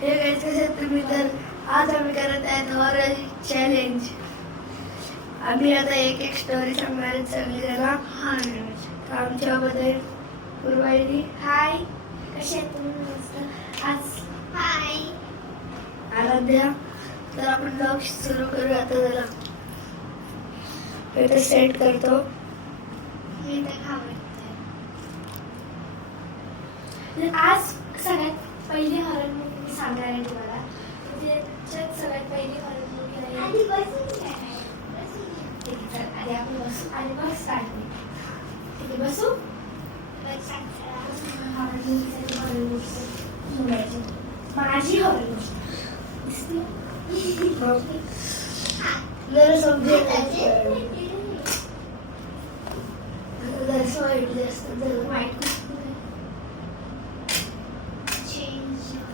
Hey guys कसे आहेत तुम्ही? तर आज आम्ही करत आहे हॉरर चॅलेंज. आम्ही आता एक एक स्टोरी सांगणार आहे सगळीजणा. तर आमच्यामध्ये पूर्वाईनी हाय, कसे आहेत तुम्ही? मस्त. आज हाय आराध्या. तर आपण ब्लॉग सुरू करूया आता. जरा इथे सेट करतो. मी ते आज सगळ्यात पहिली हॉरर मूवी मी सांगणार आहे तुम्हाला. त्याच्यात सगळ्यात पहिली हॉरर मूवी आहे. आधी आपण बसू आणि मग स्टार्ट करू. ठीक आहे, बसू. माझी हॉरर मूवी जरा समजेल.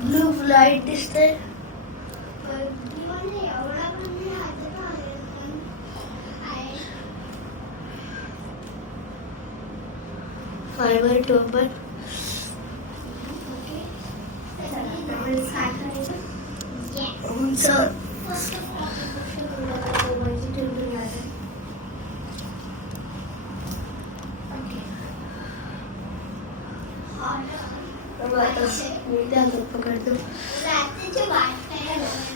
ब्लू लाईट दिसते. Fibre topper. उंच पकडतो.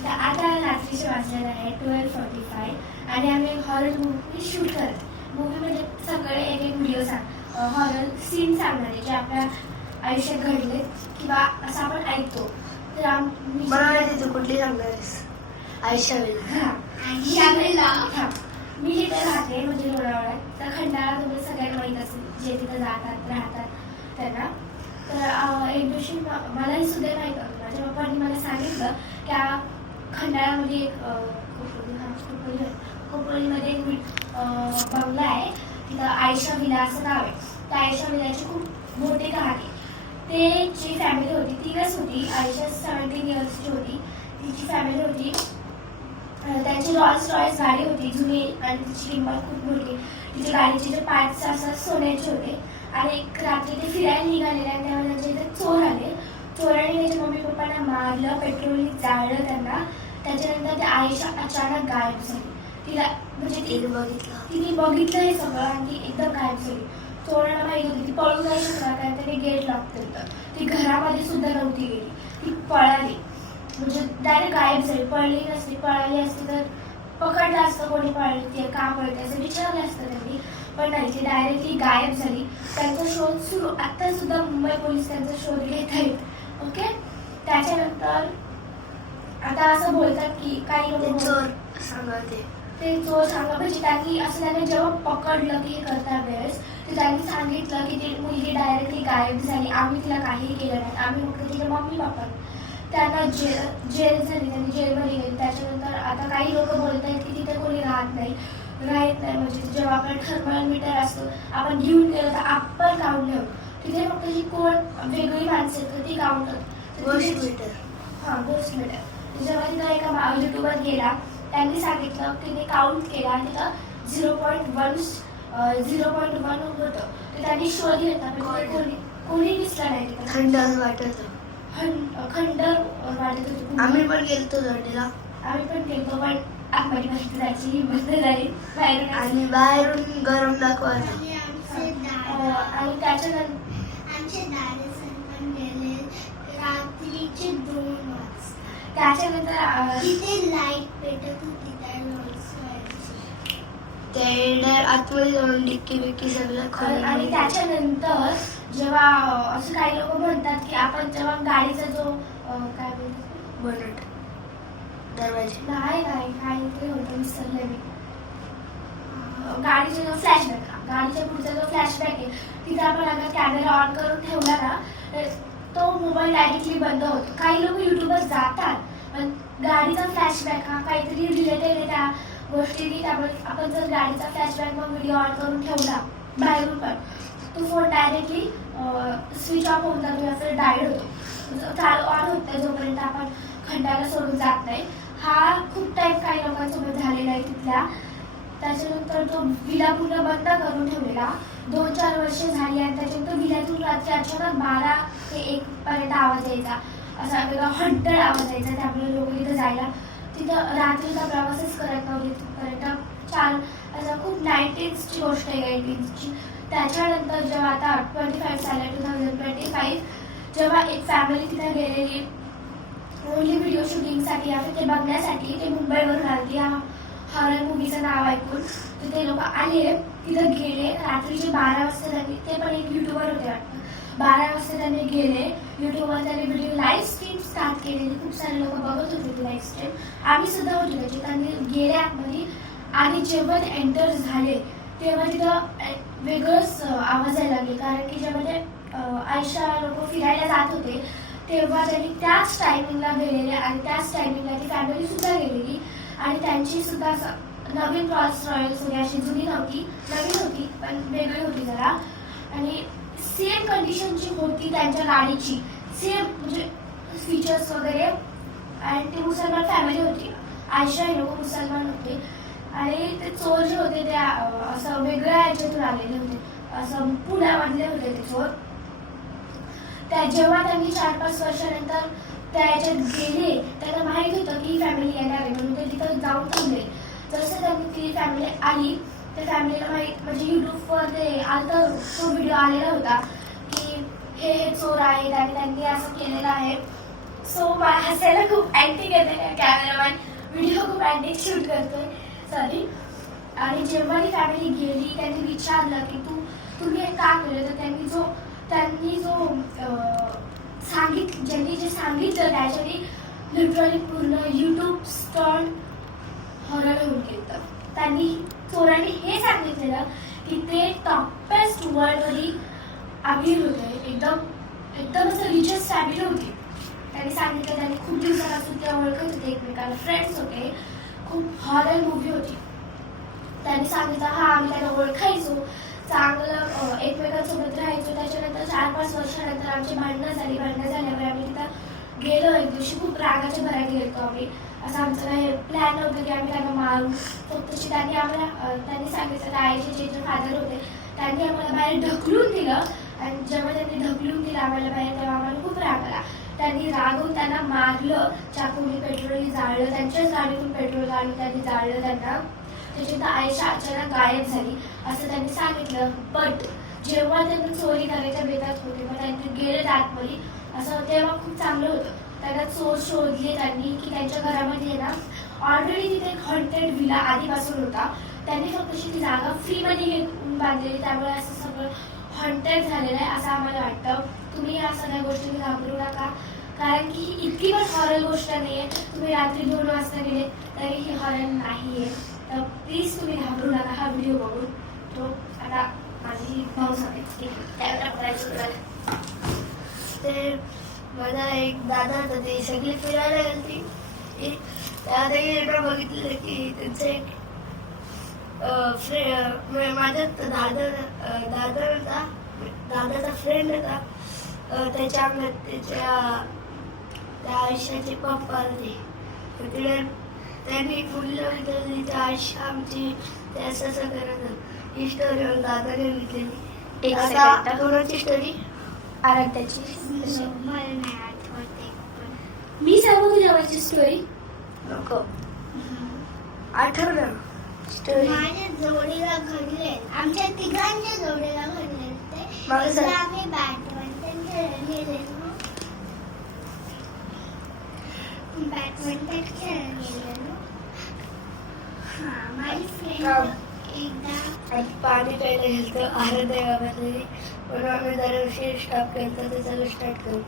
आता रात्रीचे वाजलेले आहे 12:45 आणि आम्ही हॉरर मूवी शूट करत. मूवीमध्ये सगळे एक एक व्हिडिओ हॉरर सीन सांगणार आहे जे आपल्या आयुष्यात घडले किंवा असं आपण ऐकतो. तर तू कुठली सांगणार आहेस? आयुष्यावेळेला. मी जिथे राहते म्हणजे लोणावळ्यात, तर खंडाळा तुम्ही सगळ्यांना माहीत असेल जे तिथे जातात राहतात त्यांना. तर एक दिवशी मलाही सुद्धा माहीत होतं. माझ्या पप्पांनी मला सांगितलं की खंडाळामध्ये एक खोपोलीमध्ये एक बंगला आहे. तिथं आयशा विला असं नाव आहे. त्या आयशा विलाची खूप मोठी कहाणी. ते जी फॅमिली होती तीच होती. आयशा 17 इयर्सची होती. तिची फॅमिली होती. त्यांची रॉल्स रॉयस गाडी होती जुनी आणि तिची किंमत खूप मोठी. तिच्या गाडीचे जे पार्ट्स असतात सोन्याचे होते. आणि एक रात्री ते फिरायला निघालेले आणि तेव्हा त्यांच्या इथे चोर आले. चोराने त्याच्या मम्मी पप्पांना मारलं, पेट्रोलने जाळलं त्यांना. त्याच्यानंतर ते आयशा अचानक गायब झाली. तिला म्हणजे तिने बघितलं हे सगळं आणि ती एकदम गायब झाली. चोरांना माहिती होती ती पळून नाही शकणार कारण त्याने गेट लॉक केलं. ती घरामध्ये सुद्धा नव्हती गेली. ती पळाली म्हणजे डायरेक्ट गायब झाली. पळली नसती, पळाली असती तर पकडलं असतं कोणी पळली ती का पळते असं विचारलं असतं त्यांनी. पण नाही, ती डायरेक्टली गायब झाली. त्यांचा शोध सुरू. आता सुद्धा मुंबई पोलीस त्यांचा शोध घेत आहेत. ओके. त्याच्यानंतर आता असं बोलतात की काही लोक चोर सांगते ते चोर सांगा म्हणजे त्यांनी जेव्हा पकडलं की हे करता वेळेस तर त्यांनी सांगितलं की ती मुलगी डायरेक्टली गायब झाली. आम्ही तिला काहीही केलं नाही. आम्ही फक्त तिच्या मम्मी पप्पा त्यांना जेल झाली. त्यांनी जेलमध्ये गेली. त्याच्यानंतर आता काही लोक बोलत आहेत की तिथे कोणी राहत नाही म्हणजे जेव्हा आपण थर्मल मीटर असतो आपण घेऊन गेलो तर आपण काउंट ठेवू. तिथे फक्त जी कोण वेगळी माणसं आहेत ती काउंट गोस्ट मीटर. हां, गोस्ट मीटर. जेव्हा तिथं एका युट्यूबर गेला त्यांनी सांगितलं तिने काउंट केला आणि तिथं 0.1 होतं. तर त्यांनी शोध घेतला पण कोणी दिसलं नाही. तिथं खंडर वाटत होतं. आम्ही पण गेलतो जोडीला. पण आतमध्ये बसली जायची हिंमत झाली बाहेरून आणि बाहेरून गरम दाखवायचं. आणि त्याच्यानंतर रात्रीचे 2 वाजता त्याच्यानंतर तिथे लाईट पेटत होती. त्या आतमध्ये जाऊन डिक्की बिक्की सगळं. आणि त्याच्यानंतर जेव्हा असं काही लोक म्हणतात की आपण जेव्हा गाडीचा जो काय बोलतो बोनट दरवाजे नाही काय ते होतं विसरले मी. गाडीचा जो फ्लॅशबॅक गाडीच्या पुढचा जो फ्लॅशबॅक आहे तिथे आपण अगर कॅमेरा ऑन करून ठेवला ना तर तो मोबाईल डायरेक्टली बंद होतो. काही लोक युट्यूबवर जातात पण गाडीचा फ्लॅशबॅक हा काहीतरी रिलेटेड आहे त्या गोष्टीनी. आपण जर गाडीचा फ्लॅशबॅक मग व्हिडिओ ऑन करून ठेवला बाहेरून पण तो फोन डायरेक्टली स्विच ऑफ होऊन जातो या फिर डायड होतो. चालू ऑन होतं जोपर्यंत आपण खंडाला सोडून जात नाही. हा खूप टाईम काही लोकांसोबत झालेला आहे तिथल्या. त्याच्यानंतर तो विला पूर्ण बंद करून ठेवलेला 2-4 वर्ष झाली आणि त्याच्यानंतर विल्यातून रात्री अचानक 12 ते 1 पर्यंत आवाज यायचा असा वेगळा हॉन्टेड आवाज यायचा, त्यामुळे लोक तिथं जायला, तिथं रात्रीचा प्रवासच करत नव्हते तिथपर्यंत. छान असं खूप 90sची गोष्ट आहे 80sची. त्याच्यानंतर जेव्हा आता 25 साली 2025 जेव्हा एक फॅमिली तिथे गेलेली ओनली व्हिडिओ शूटिंगसाठी या ते बघण्यासाठी, ते मुंबईवरून आली या हॉरर मूवीचं नाव ऐकून. तर ते लोक आले, तिथं गेले रात्रीचे 12 वाजता. त्यांनी, ते पण एक युट्यूबर होते वाटतं, 12 वाजता त्यांनी गेले युट्यूबवर, त्यांनी व्हिडिओ लाईव्ह स्ट्रीम स्टार्ट केलेली. खूप सारे लोक बघत होते ती लाईव्ह स्ट्रीम, आम्ही सुद्धा होतो त्याची. त्यांनी गेले आतमध्ये आणि जेव्हा ते एंटर झाले तेव्हा तिथं वेगळंच आवाज यायला लागले, कारण की जेव्हा ते आयशा लोक फिरायला जात होते तेव्हा त्यांनी त्याच टायमिंगला गेलेले आणि त्याच टायमिंगला ती फॅमिली सुद्धा गेलेली आणि त्यांची सुद्धा नवीन रॉल्स रॉयल्स होती, अशी जुनी नव्हती, नवीन होती पण वेगळी होती जरा, आणि सेम कंडिशनची होती त्यांच्या गाडीची, सेम म्हणजे फीचर्स वगैरे. आणि ती मुसलमान फॅमिली होती, आयशा हे लोक मुसलमान होते आणि ते चोर जे होते ते असं वेगळ्या ह्याच्यातून आलेले होते, असं पुण्यामधले होते ते चोर. त्या जेव्हा त्यांनी 4-5 वर्षानंतर त्या ह्याच्यात गेले, त्यांना माहीत होतं की ही फॅमिली येणार आहे म्हणून ते तिथं जाऊन थांबले. जसं त्यांनी ती फॅमिली आली, त्या फॅमिलीला माहीत, म्हणजे युट्यूबवर ते आलता तो व्हिडिओ आलेला होता की हे चोर आहेत आणि त्यांनी असं केलेलं आहे. सो मला हसायला खूप ॲक्टिंग येते, कॅमेरामॅन व्हिडिओ खूप ॲक्टिंग शूट करतोय, सॉरी. आणि जेव्हा ती फॅमिली गेली त्यांनी विचारलं की तुम्ही हे का केलं, तर त्यांनी जो ज्यांनी जे सांगितलं त्याच्याने लिटरली पूर्ण युट्यूब स्टंट हॉरर होऊन गेलं. त्यांनी चोरांनी हे सांगितलेलं की ते टॉपेस्ट वर्ल्डमध्ये अमीर होते, एकदम असं रिचेस्ट फॅमिली होती. त्यांनी सांगितलं त्यांनी खूप दिवसापासून ते ओळखत होते एकमेकांना, फ्रेंड्स होते, खूप हॉरर मूवी होती. त्यांनी सांगितलं हा आम्ही त्यांना ओळखायचो, चांगलं एकमेकांसोबत राहायचो. त्याच्यानंतर 4-5 वर्षानंतर आमची भांडणं झाल्यावर आम्ही तिथं गेलो. एक दिवशी खूप रागाच्या भरात गेलो आम्ही, असं आमचं काही प्लॅन नव्हतं की आम्ही त्यांना मारू. फक्त त्यांनी सांगितलं आईचे जे फादर होते त्यांनी आम्हाला बाहेर ढकलून दिलं आणि जेव्हा त्यांनी ढकलून दिलं आम्हाला बाहेर तेव्हा आम्हाला खूप राग आला. त्यांनी रागवून त्यांना मारलं, चाकूने पेट्रोलने जाळलं, त्यांच्याच गाडीतून पेट्रोल काढून त्यांनी जाळलं त्यांना. त्याच्यानंतर आयशा अचानक गायब झाली असं त्यांनी सांगितलं. बट जेव्हा त्यांनी चोरी करायच्या बेतात होते मग त्यांनी गेले आतमध्ये, असं तेव्हा खूप चांगलं होतं. त्यांना चोर शोधले त्यांनी की त्यांच्या घरामध्ये ना ऑलरेडी तिथे एक हॉन्टेड विला आधीपासून होता, त्यांनी फक्त ती जागा फ्रीमध्ये घेऊन बांधलेली, त्यामुळे असं सगळं हॉन्टेड झालेलं आहे असं आम्हाला वाटतं. तुम्ही या सगळ्या गोष्टींनी घाबरू नका, कारण की ही इतकी पण हॉरर गोष्ट नाही आहे. तुम्ही रात्री 2 वाजता गेले तरी ही हॉरर नाही आहे, तर प्लीज तुम्ही घाबरू नका हा व्हिडिओ बघून. तो आता माझी भाऊ सांगते कॅमेरा पकडायचं झालं. ते माझा एक दादा होता, ते सगळी फिरायला गेली. त्याला बघितलं की त्यांचं एक माझ्या दादाचा फ्रेंड होता, त्याच्या त्या आयुष्याचे पप्पा होते. तिकडे त्यांनी मुलीला विचारली तर आयुष्य आमची ते असं करत ही स्टोरी दादाने विचारली. आता कोणाची स्टोरी? आराध्याची. मला नाही आठवते, मी सांगू की जेव्हाची स्टोरी नको आठव ना स्टोरी. माझ्या जोडीला घडले, आमच्या तिघांच्या जोडीला घडले ते. आम्ही बॅडमिंटन खेळायला गेलेलो, हा माझी फ्रेंड एकदा पाणी प्यायला गेलं आराध्या गावातली, म्हणून आम्ही दरवर्षी स्टॉप केलं ते सगळं स्टार्ट करू.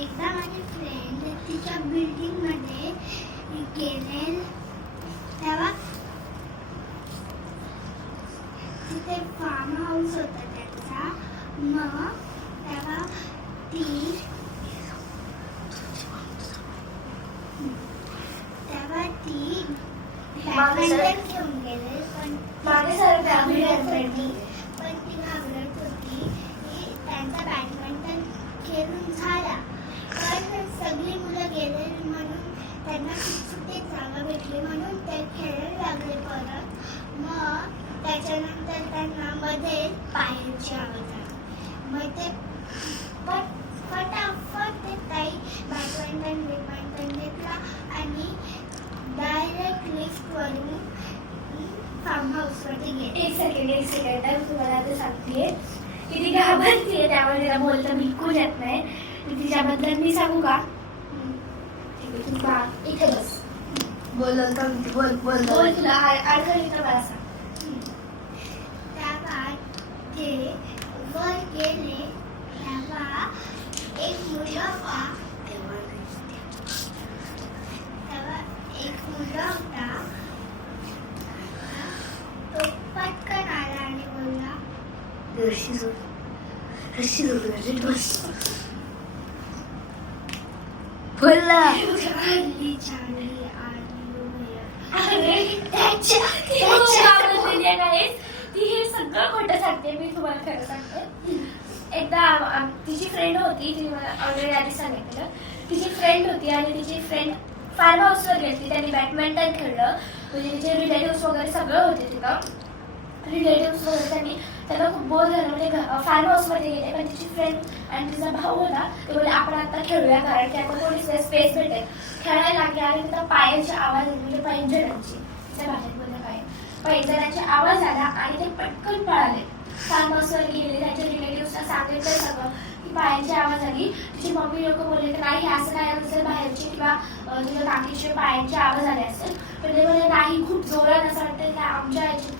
एकदा माझी फ्रेंड तिच्या बिल्डिंग मध्ये गेले, तेव्हा तिथे फार्म हाऊस होता त्यांचा. मग तेव्हा ती बॅडमिंटन घेऊन गेले, पण ती घाबरत होती की त्यांचा बॅडमिंटन खेळून झाला, पण सगळी मुलं गेले म्हणून त्यांना सुटसुटीत जागा भेटली म्हणून ते खेळायला लागले परत. मग त्याच्यानंतर त्यांना मध्ये पायाची आवाज आली, मग ते फटाफट ते एक सेकंड मी तुम्हाला आता सांगतेय की ती घाबरतीये, त्यामुळे तिला बोलता बिलकुल येत नाही. तिच्याबद्दल मी सांगू का? ठीक आहे, तू बा इथे बस. बोल बोल तुला अडचण इथं मला सांग. तेव्हा ते वर गेले तेव्हा एक मुलगा होता. तो पटकन आला आणि बोलला, बोलला चांगली चांगली अरे त्याच्या ती हे सगळं खोटं सांगते. मी तुम्हाला खरं सांगते. एकदा तिची फ्रेंड होती, तिने मला ऑलरेडी आधी सांगितलं. तिची फ्रेंड होती आणि तिची फ्रेंड फार्म हाऊसवर गेली. त्यांनी बॅडमिंटन खेळलं. म्हणजे तिचे रिलेटिव्स वगैरे सगळं होते तिथं. रिलेटिव्स वगैरे त्यांना खूप बोर झालं. म्हणजे फार्म हाऊसमध्ये गेले. पण तिची फ्रेंड आणि तिचा भाऊ होता. ते बोलले आपण आता खेळूया, कारण की आता थोडी स्पेस भेटेल. खेळायला लागले आणि तिथं पायाचे आवाज येतो, म्हणजे पैंजणांची. तिच्या भाषेत बोलले पैंजणांचे आवाज आला आणि ते पटकन पळाले. फार्म हाऊसवर गेले. त्यांच्या रिलेटिव्सला सांगितलं सगळं की पायांची आवाज आली. तिची मम्मी लोक बोलले की नाही असं काय असेल, बाहेरची किंवा तुझ्या काकीचे पायांचे आवाज आले असेल. पण ते बोलले नाही, खूप जोरात असं वाटतं की आमच्या याची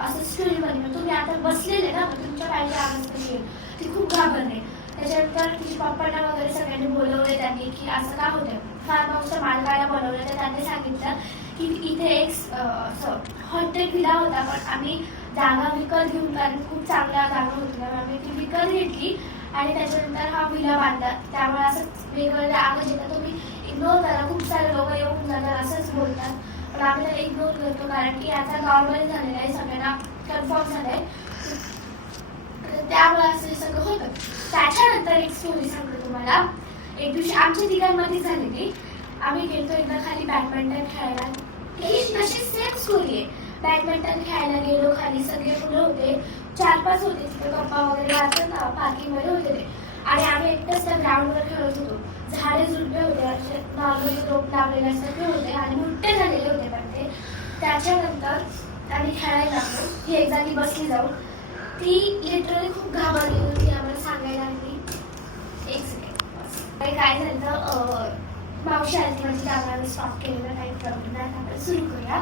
असं स्टोरी बनवलं. तुम्ही आता बसलेले ना, मग तुमच्या पायाचे आवाज कशी येईल. ती खूप घाबरले. त्याच्यानंतर तिची पप्पांना वगैरे सगळ्यांनी बोलवले त्यांनी की असं का होतं. फार्म हाऊसच्या मालकाला बोलवलं तर त्यांनी सांगितलं की इथे एक हॉटेल विला होता, पण आम्ही जागा विकत घेऊन, कारण खूप चांगल्या जागा होती ना, आम्ही ती विकत घेतली आणि त्याच्यानंतर हा विला बांधला. त्यामुळे असं वेगवेगळ्या आवाज येतात, तुम्ही इग्नोर करा. खूप सारे लोक येऊन जातात असंच बोलतात, पण आम्ही त्याला इग्नोर करतो, कारण की आता नॉर्मल झालेलं आहे, सगळ्यांना कन्फर्म झालंय. त्यामुळे असं सगळं होतं. त्याच्यानंतर एक स्टोरी सांगतो तुम्हाला. एक दिवशी आमच्या तिघांमध्ये झालेली. आम्ही गेलो एकदा खाली बॅडमिंटन खेळायला. ही तशी सेम स्टोरी आहे. बॅडमिंटन खेळायला गेलो खाली, सगळे मुलं होते, 4-5 होते तिथे. गप्पा वगैरे वाटत ना, पार्किंग मध्ये होते ते. आणि आम्ही एकटाच त्या ग्राउंडवर खेळत होतो. झाडे झुडपे होते, असे नॉर्मल रोप लावलेले असतात ते होते आणि मोठे झालेले होते. पण ते त्याच्यानंतर आम्ही खेळायला लागलो. ही एक जागी बसली जाऊन. ती लिटरली खूप घाबरली होती. आम्हाला सांगायला लागली. एक सेकंड. काय झालं, मावशी आली माझी जागा स्टॉप केलेलं, काही प्रॉब्लेम नाही, आपण सुरू करूया.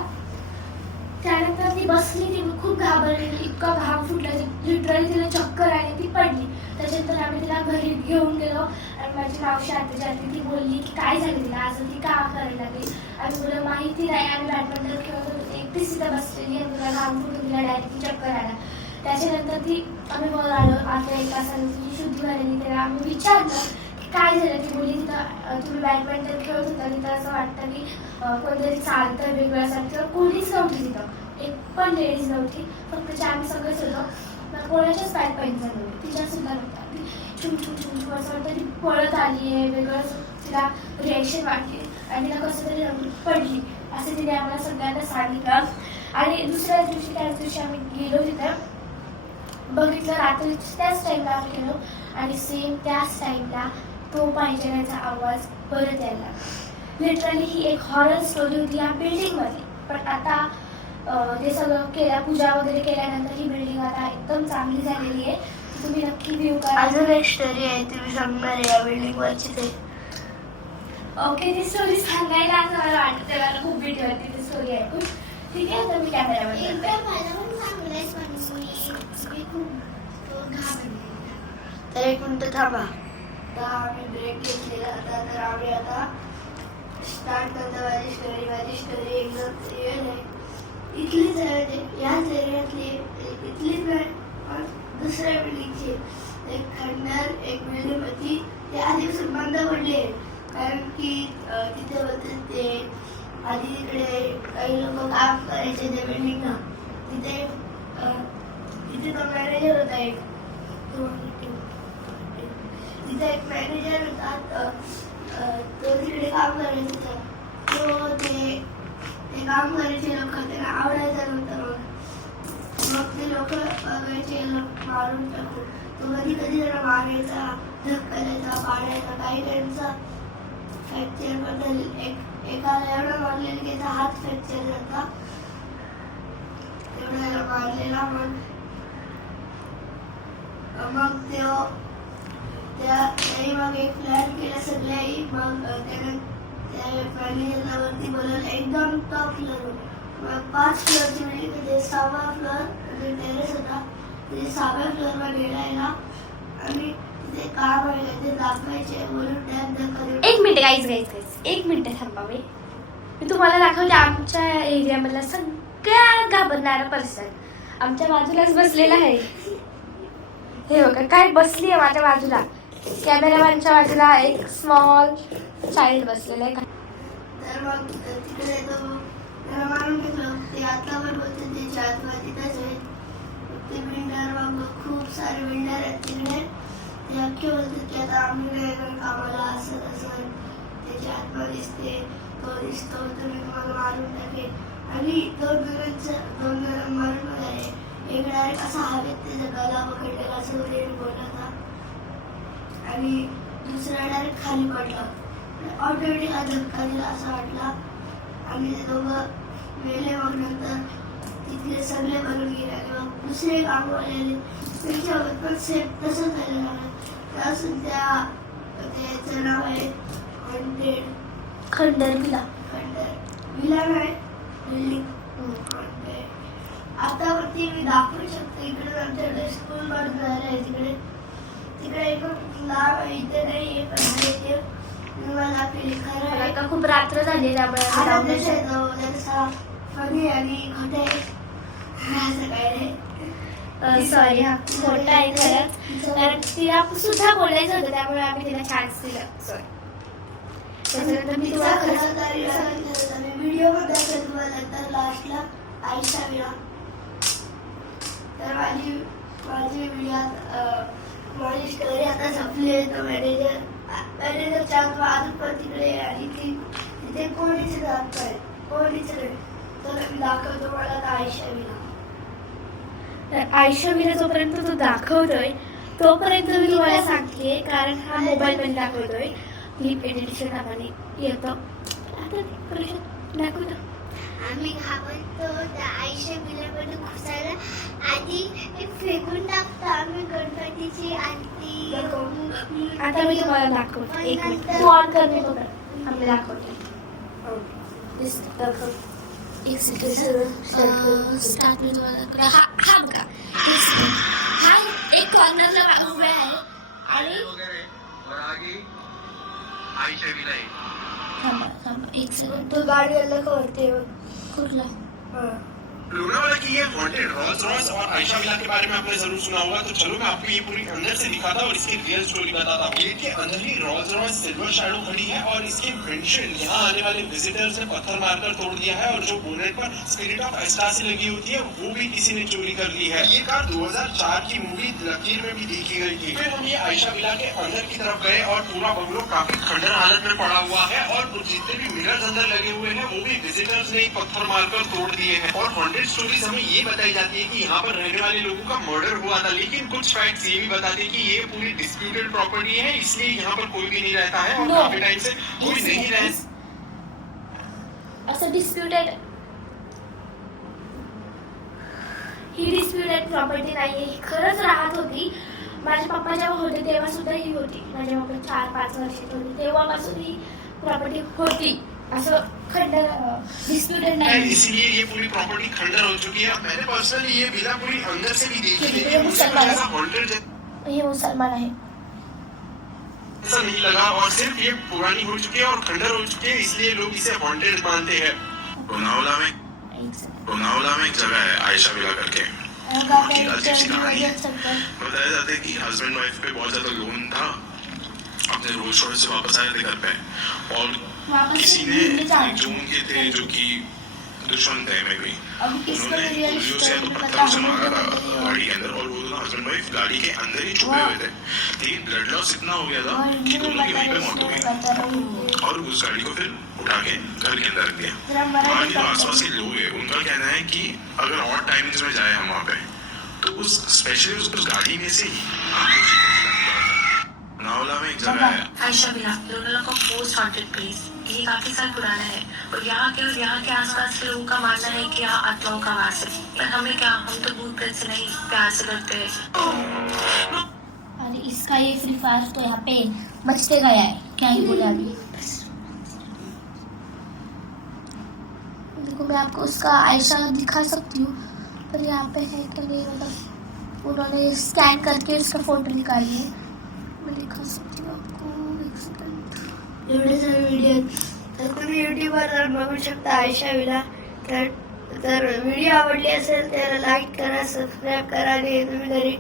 त्यानंतर ती बसली. ती खूप घाबरलेली, इतका घाम फुटला, लिटरली तिला चक्कर आली, ती पडली. त्याच्यानंतर आम्ही तिला घरी घेऊन गेलो आणि माझी मावशी आत्याची आली. ती बोलली की काय झालं तिला, असं ती का करायला लागली. आणि तुला माहिती नाही, आम्ही बॅडमिंटन खेळत होतो, एकटीच तिथं बसलेली आणि तुला घाम फुटून तिला डायरेक्ट चक्कर आला. त्याच्यानंतर ती आम्ही वर आलो. आता 1 तासाने तिची शुद्धी झालेली. त्याला आम्ही विचारलं काय झालं. ती बोलली तिथं तुम्ही बॅडमिंटन खेळत होता, तिथं असं वाटतं की कोणतरी चालतं वेगळ्यासाठी, किंवा कोणीच नव्हती तिथं, एक पण लेडीज नव्हती, फक्त आम्ही सगळेच होतो. कोणाच्याच पॅट पाहिजे झालं होती, तिच्या सुद्धा नव्हता. ती छुम छुम छुम छुम असं वाटतं ती पळत आली आहे, वेगळं तिला रिॲक्शन वाटली आणि तिला कसं तरी पडली, असं तिने आम्हाला सगळ्यांना सांगितलं. आणि दुसऱ्याच दिवशी, त्याच दिवशी आम्ही गेलो तिथं, बघितलं रात्री त्याच टाईमला आम्ही गेलो आणि सेम त्याच टाईमला तो पायजण्याचा आवाज परत यायला लागला. लिटरली ही एक हॉरर स्टोरी होती या बिल्डिंगमध्ये. पण आता ते सगळं केल्या, पूजा वगैरे केल्यानंतर ही बिल्डिंग आता एकदम चांगली झालेली आहे. तुम्ही नक्की व्ह्यू करा. अजून एक स्टोरी आहे, तुम्ही सांगणार आहे या बिल्डिंग वरची ते. ओके, ती स्टोरी सांगायला असं मला वाटतं, मला खूप भीती वाटते ती स्टोरी ऐकून. ठीक आहे, तर मी कॅमेरावर एकदा मला पण सांगलंयस, पण मी खूप घाबरले. तर 1 मिनिट थांबा. तर आम्ही ब्रेक घेतलेला होता, तर आम्ही आता स्टार्ट करतो माझी स्टोरी. माझी स्टोरी एकदम रिअल आहे. इथलीच आहे, याच एरियातली, इथलीच नाही, दुसऱ्या बिल्डिंगची. एक खंडर, एक बिल्डिंग होती, ते आधीपासून बंद पडले, कारण की तिथे होते ते आधी तिकडे काही लोक काम करायचे त्या बिल्डिंगला. तिथे तो मॅनेजर होता एक, तिथे एक मॅनेजर होता, तो तिकडे काम करायचा. तो ते काम करायचे लोक त्यांना आवडायचं नव्हतं. मग ते लोक बघायचे मारून टाकून. तो कधी कधी त्यांना मारायचा, धक्का द्यायचा, पाडायचा. काही त्यांचा फ्रॅक्चर बद्दल एकाला एवढं मारलेलं की त्याचा हात फ्रॅक्चर झाला. एवढा मारलेला. मग त्याने मग एक प्लॅन केला सगळ्याही. मग त्याने त्या मॅनेजरला वरती बोलवलं एकदम टॉप फ्लोअर. मग 5 फ्लोअरची बिल्डिंग होती, 6वा फ्लोअर म्हणजे टेरेस होता. ते 6व्या फ्लोअरवर गेलायला आणि तिथे काम आहे ते दाखवायचे म्हणून त्यात एक मिनिट गाईज एक मिनिट थांबा. मी तुम्हाला दाखवते आमच्या एरियामधला सगळ्यात घाबरणारा पर्सन आमच्या बाजूलाच बसलेला आहे. हे बघा काय बसली आहे माझ्या बाजूला. कॅमेरामॅनच्या बाजूला एक स्मॉल चाइल्ड बसलेला आहे. तर मग तिकडे त्याला मारून टाकलं. ते आता पण बोलते त्याच्या आत्मा तिथंच आहे. ते बिल्डर मग खूप सारे बिल्डर आहेत तिकडे. ते अख्खे बोलतात की आता आम्ही नाही येणार कामाला असं तसं. त्याची आत्मा दिसते, तो दिसतो, तुम्ही तुम्हाला मारून टाकेल. आणि 2 जण मरून वगैरे. एक डायरेक्ट असा हवेत त्याचा गला पकडलेला असं वगैरे बोलला आणि दुसरा डायरेक्ट खाली पडला. ऑटोमॅटिक हा धक्का दिला असं वाटला आणि ते दोघं मेले. मग नंतर तिथले सगळे बनून गेले आणि मग दुसरे कामवाले त्यांच्यावर पण सेम तसंच झालं लागलं. त्यापासून त्याचं नाव आहे हॉन्टेड खंडर विला. विला नाही बिल्डिंग. आता वरती मी दाखवू शकते. इकडे आमच्याकडे स्कूल मध्ये झालं आहे. तिकडे एकदम लांब आहे. इथे नाही आहे पण आहे ते मला दाखवेल. खरं आहे आता खूप रात्र झाली त्यामुळे फनी आणि खोटे असं काय नाही. सॉरी हा खोटा आहे खरंच. कारण तिला सुद्धा बोलायचं होतं त्यामुळे आम्ही तिला चान्स दिला. सॉरी. त्याच्यानंतर मी तुम्हाला खरंच व्हिडिओ मध्ये दाखवेल तुम्हाला. तर लास्टला आयशा विला. तर माझी व्हिडिओ माझी स्टोरी आता संपली आहे. तर मॅनेजर चान्स अजून पण तिकडे आणि तिथे कोणीच जात नाही, कोणीच नाही. तर मी दाखवतो मला आता आयशा विला. तर आयशा विला जोपर्यंत तो दाखवतोय तोपर्यंत मी तुम्हाला सांगते कारण हा मोबाईल मध्ये दाखवतोय. क्लिप एडिशन नावाने येतं. आता दाखवतो. आम्ही घाबरतो त्या आयशा विल्यामध्ये घुसायला. आधी ते फेकून टाकतो आम्ही गणपतीची आरती. आता मी तुम्हाला दाखवते. एक मिनिट तू ऑन कर मी तोपर्यंत आम्ही दाखवते. एक सेकंड स्टार्ट मी तुम्हाला दाखवते. हा बघा हा एक कॉर्नरला उभा आहे आणि थांबा एक सेकंड. तो गाडी अलग करते कुठला लोनावाला की ये हॉन्टेड रोल्स रॉयस और आयशा विला के बारे में आपने जरूर सुना होगा. तो चलो मैं आपको ये पूरी अंदर से दिखाता और इसकी रियल स्टोरी बताता हूँ. गेट के अंदर ही रोल्स रॉयस सिल्वर शैडो खड़ी है और इसके विंडशील्ड यहाँ आने वाले विजिटर्स ने पत्थर मारकर तोड़ दिया है. और जो बोनेट पर स्पिरिट ऑफ एस्टासी लगी होती है वो भी किसी ने चोरी कर ली है. ये कार 2004 की मूवी लकीर में भी देखी गई थी. फिर हम ये आयशा विला के अंदर की तरफ गए और पूरा बंगलो काफी खंडर हालत में पड़ा हुआ है. और जितने भी मिरर्स अंदर लगे हुए हैं वो भी विजिटर्स ने पत्थर मारकर तोड़ दिए हैं. और हॉन्टेड स्टोरीज हमें ये बताई जाती है कि यहाँ पर रहने वाले लोगों का मर्डर हुआ था. लेकिन कुछ फैक्ट्स ये भी बताते हैं कि ये पूरी डिस्प्यूटेड प्रॉपर्टी है इसलिए यहाँ पर कोई भी नहीं रहता है और काफी टाइम से कोई नहीं रह. असं डिस्प्युटेड ही डिस्प्युटेड प्रॉपर्टी नाहीये. ही खरंच राहत होती. माझे पप्पा जेव्हा होते तेव्हा सुद्धा ही होती. माझे पप्पा 4-5 वर्षाचे होते तेव्हापासून ही प्रॉपर्टी होती. असं खंडर डिस्प्यूटेड नाही. इसलिए ये पूरी प्रॉपर्टी खंडर हो चुकी है. मैंने पर्सनली ये विला पूरी अंदर से भी देखी ये लेकिन मुझे मुसलमान ऐसा हॉन्टेड हे मुसलमान आहे. ऐसा नहीं लगा. और सिर्फ ये पुरानी हो चुकी है और खंडर हो चुकी है इसलिए लोग इसे हॉन्टेड मानते हैं. लोनावाला में एक जगह है आयशा विला करके. बताया जाता है कि हस्बैंड वाइफ पे बहुत ज्यादा लोन था. अपने रोल्स रॉयस से वापस आए थे घर पे और किसी ने जो उनके थे जो कि दुश्मन थे में भी उन्होंने गोलियों से तो पत्थरों से मारा था गाड़ी के अंदर. और वो दोनों हस्बैंड वाइफ गाड़ी के अंदर ही छुपे हुए थे. लेकिन ब्लड लॉस इतना हो गया था कि दोनों की वहीं पे मौत हो गई. और उस गाड़ी को फिर उठा के घर के अंदर रख दिया. वहाँ के जो आसपास के लोग हैं उनका कहना है कि अगर और टाइमिंग्स में जाए हम वहाँ पे तो उस स्पेशली उस गाड़ी में से ही आपको लोनावला में एक जगह है आयशा विला लोनावला का मोस्ट हॉन्टेड प्लेस। ये काफी साल पुराना है और यहाँ के आसपास के लोगों का मानना है कि यहाँ आत्माओं का वास है। पर हमें क्या, हम तो भूत प्रेत से नहीं प्यार से करते हैं। और इसका ये फ्री फायर तो यहाँ पे बचते गया है, क्या ही बोले अभी। देखो मैं आपको उसका आयशा दिखा सकती हूँ, पर यहाँ पे है तो नहीं, मतलब उन्होंने स्कैन करके इसका फोटो निकाली है। मैं दिखा सकती हूँ आपको, एक सेकंड। एवढे व्हिडिओ तर तुम्ही युट्यूबवर जाऊन बघू शकता आयशा विला। तर व्हिडिओ आवडली असेल तर लाईक करा, सबस्क्राईब करा आणि तुम्ही घरी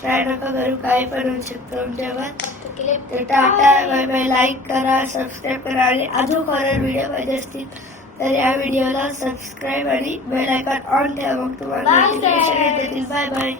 ट्राय नका करू, काय पण होऊ शकतं तुमच्यावर। तर टाटा बाय बाय, लाईक करा, सबस्क्राईब करा आणि अजून हॉरर व्हिडिओ पाहिजे असतील तर या व्हिडिओला सबस्क्राईब आणि बेल आयकॉन ऑन ठेवा, मग तुम्हाला नोटिफिकेशन येतील। Bye bye.